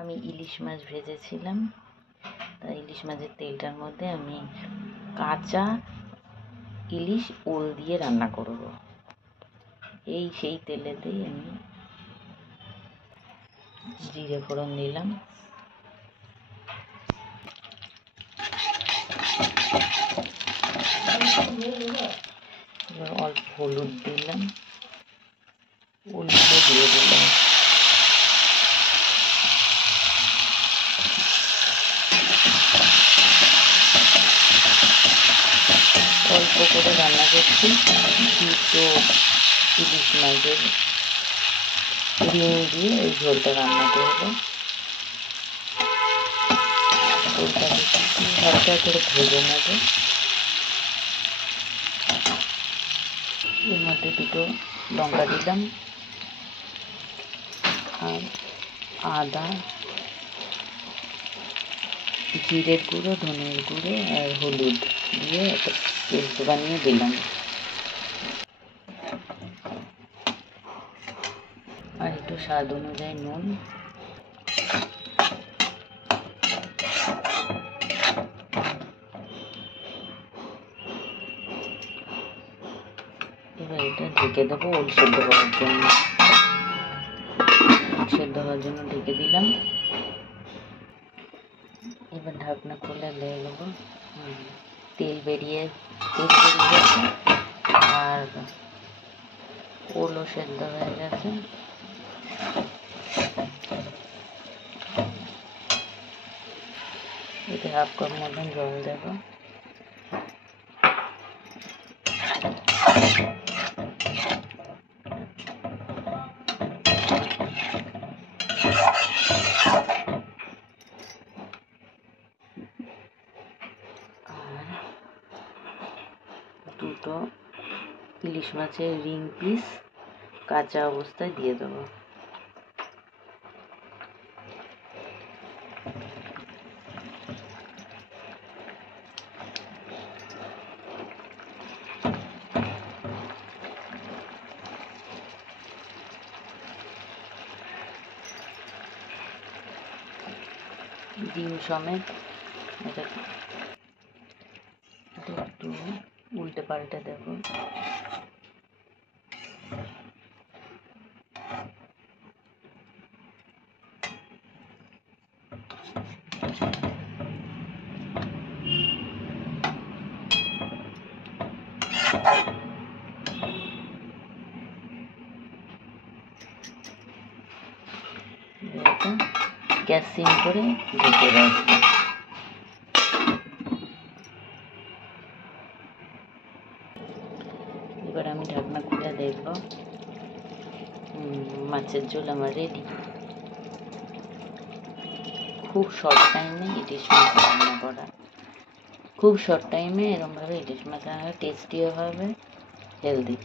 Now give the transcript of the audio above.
আমি ইলিশ মাছ ভেজেছিলাম, তাই ইলিশ মাছের তেলটার মধ্যে আমি কাঁচা ইলিশ ওল দিয়ে রান্না করব। সেই তেলেতেই আমি জিরে ফোড়ন দিলাম, এবার অল্প হলুদ দিলাম, ওলগুলো দিয়ে দিলাম, অল্প করে রান্না করছি। দুটো ইলিশ মাছের রিং দিয়ে এই ঝোলটা রান্না করবো। ওলটাকে হালকা করে ভেজে নেব। এর মধ্যে দুটো লঙ্কা দিলাম আর আদা, জিরের গুঁড়ো, ধনের গুঁড়ো আর হলুদ দিয়ে পেস্ট বানিয়ে দিলাম, আর একটু স্বাদ অনুযায়ী নুন। এবার এটা ঢেকে দেবো ওল সেদ্ধ করার জন্য। সেদ্ধ হওয়ার জন্য ঢেকে দিলাম। এবার ঢাকনা খুলে দেখবো তেল বেরিয়ে গেছে আর ওলও সেদ্ধ হয়ে গেছে। এতে হাফ কাপ মতন জল দেব। দুটো ইলিশ মাছের রিং পিস কাঁচা অবস্থায় দিয়ে দেবো। ডিম সমেত এটা একটু উল্টে পাল্টে দেব। গ্যাস সিম করে ঢেকে রাখবো। এবার আমি ঢাকনা খুলে দেখবো মাছের ঝোল আমার রেডি। খুব শর্ট টাইমে ইলিশ মাছ রান্না করা, খুব শর্ট টাইমে এরকমভাবে ইলিশ মাছ রান্না টেস্টিও হবে, হেলদি।